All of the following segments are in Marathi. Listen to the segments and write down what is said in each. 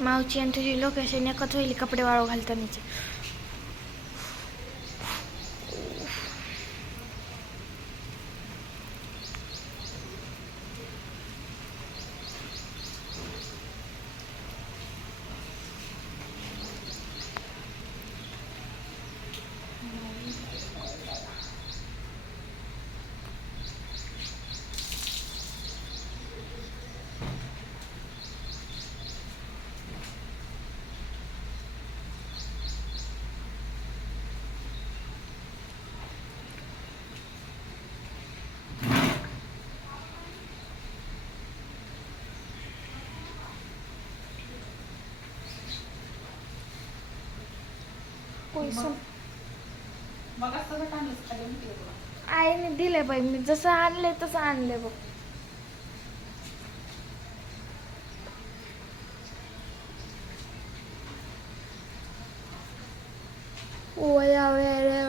मावची आणि तुझी लोकेशन एकच होईल कपडे वाळू घालतानाचे. पैसे मग खाली आईने दिले बाई मी जसं आणलंय तसं आणलंय बघ. ओया वेळे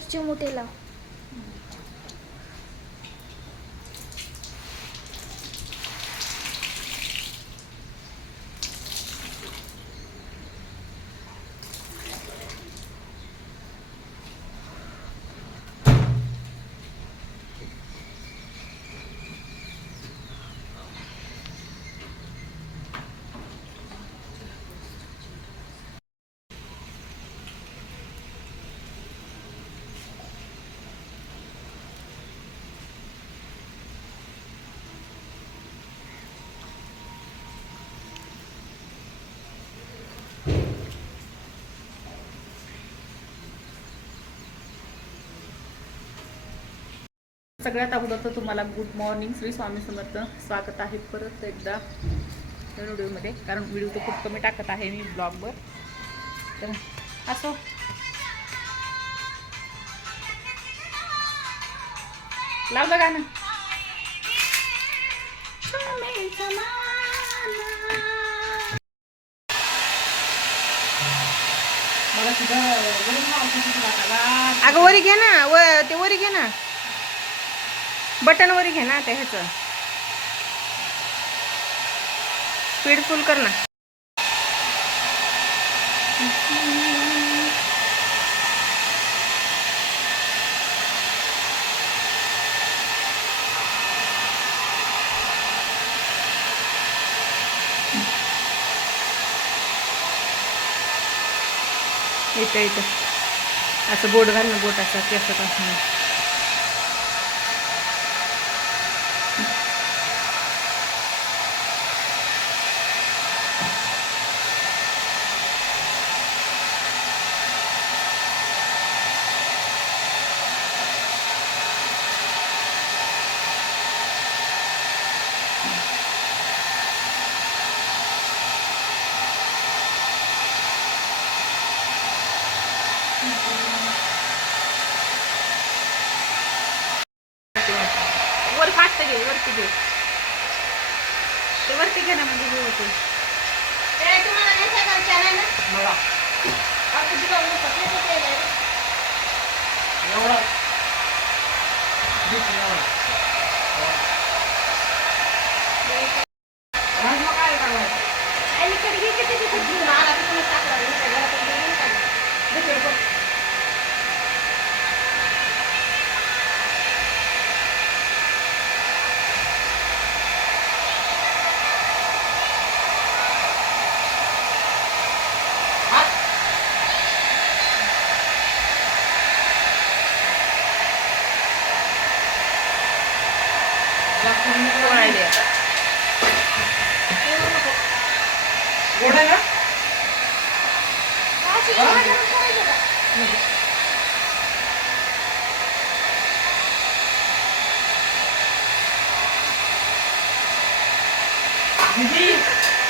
दरची मोठे लाव सगळ्यात अगोदर तर तुम्हाला गुड मॉर्निंग श्री स्वामी समर्थ स्वागत आहे परत एकदा व्हिडिओमध्ये. कारण व्हिडिओ तर खूप कमी टाकत आहे मी ब्लॉगवर. तर असो. लावलं गाणं. मला अगं वरी घे ना. व ते वरी घे ना. बटनवर घे ना ते ह्याचं. स्पीड फुल कर ना. इथं इथं. असं बोट घाल ना बोट असं केसत असं वर फास्ट घे वरती घे वरती घे ना म्हणजे हे होते. पोळायले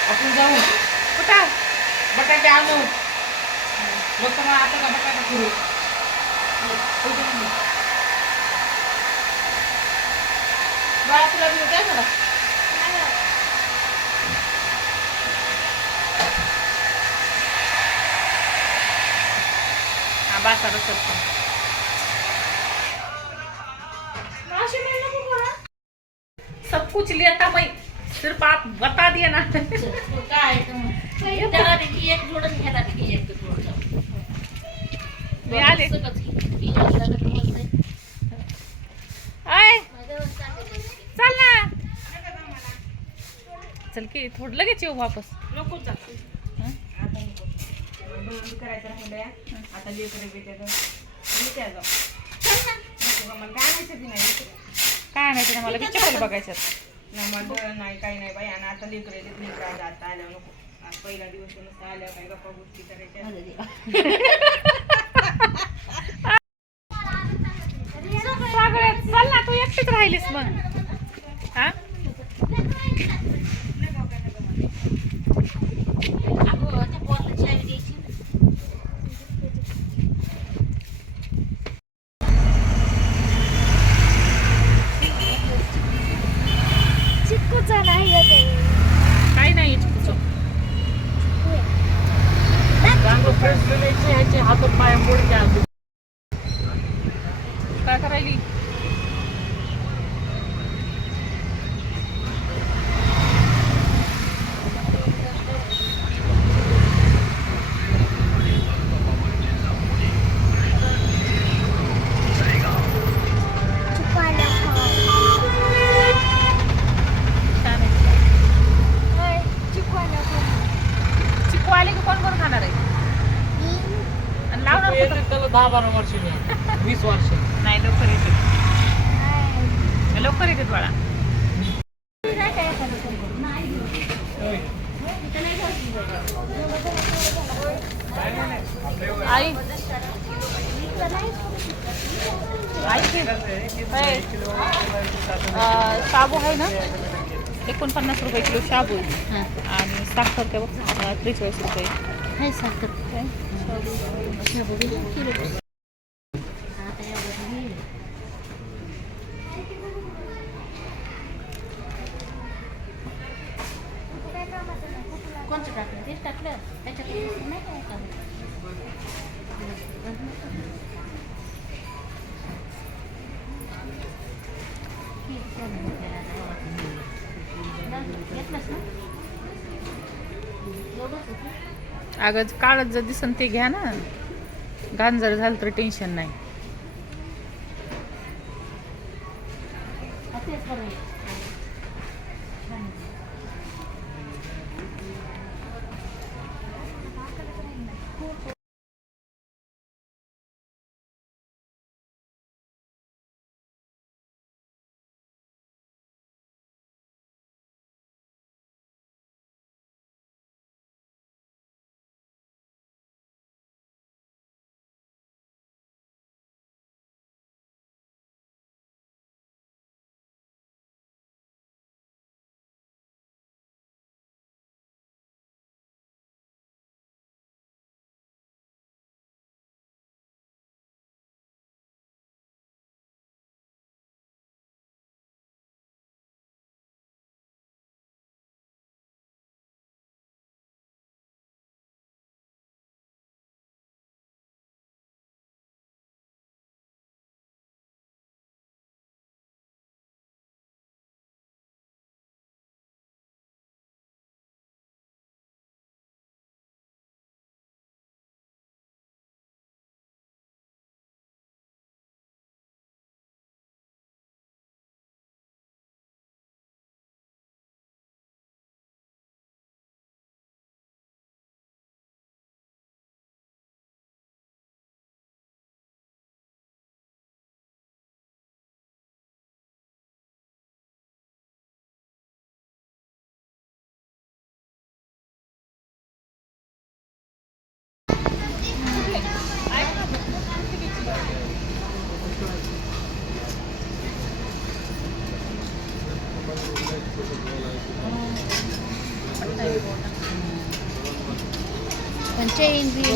आपण जाऊ कुठं बटाटे आणू मग तुम्हाला आता का बटाटा करू बाळा तुला मी द्या सब कुछ लेता मैं. सिर्फ आप बता दिए ना. काय एक घ्यायला पैकी एक जोडून मी आले. आय. चल ना. चल की थोडं लगेच येऊ वापस. नको हं? करायचं राहिलंय आता जाऊ. मला काय आणायचं नाही. काय नाही तिने मला पिक्चर बघायच्यात नाही, मला नाही काही नाही बाई आणि आता लेकरं आता आल्यावर नको. आज पहिला दिवस नुसतं आल्यावर काय गप्पा गोष्टी करायच्या. सगळ्यात चल ना तू एकटीच राहिलीस मग. हा अगं, त्या पोराला चावी द्यायची ना. चिक्कूचा नाही येत आहे. काही नाही चुकचं काय करायली? दहा बारा वर्ष वीस वर्ष नाही लवकर येते. लवकर येते बाळा. आई शाबू आहे ना एकोणपन्नास रुपये किलो शाबू. आणि साखर काय बघ त्रेचाळीस रुपये हाय साखर. काय? शाबू बी एक किलो. आता अगं काळच जर दिसन ते घ्या ना. गांजर झालं तर टेन्शन नाही.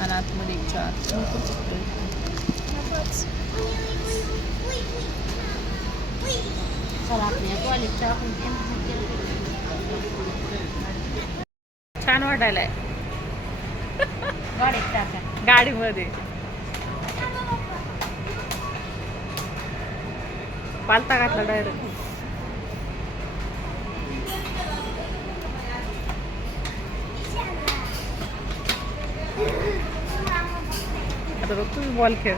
आणि आतमध्ये एक चार. छान वाटायला गाडीमध्ये. पालता घातला डायरेक्ट आता बघ